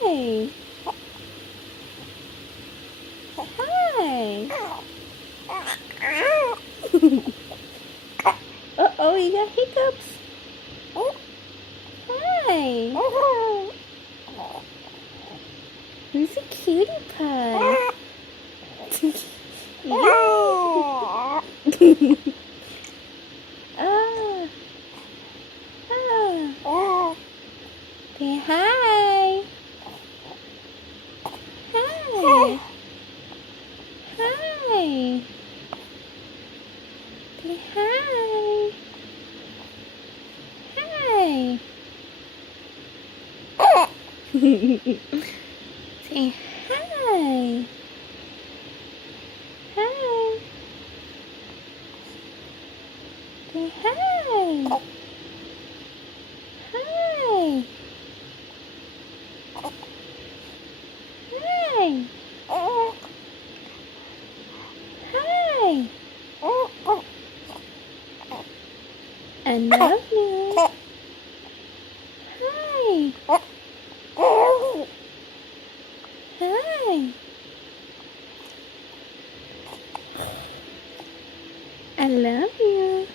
Hi. Hi. Uh-oh, you got hiccups. Hi. Who's a cutie pie? Yeah. Ah. Ah. Say hi. Hi. Hi. Say hi. Hi. Say hi. Hi. Say hi. Hi. Hi. Hi. I love you. Hi. Hi. I love you.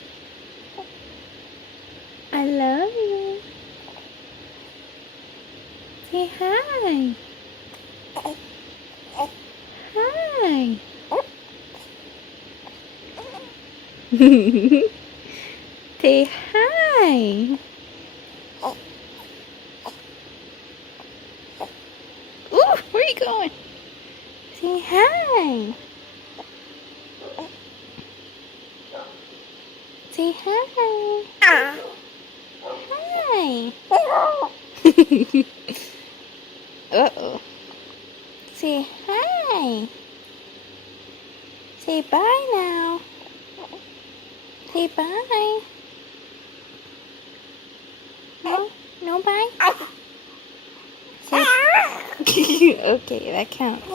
I love you. Say hi. Hi. Say hi. Ooh, where are you going? Say hi. Say hi. Hi. Uh-oh. Say hi. Say bye now. Say bye. No? No bye? Say okay, that counts.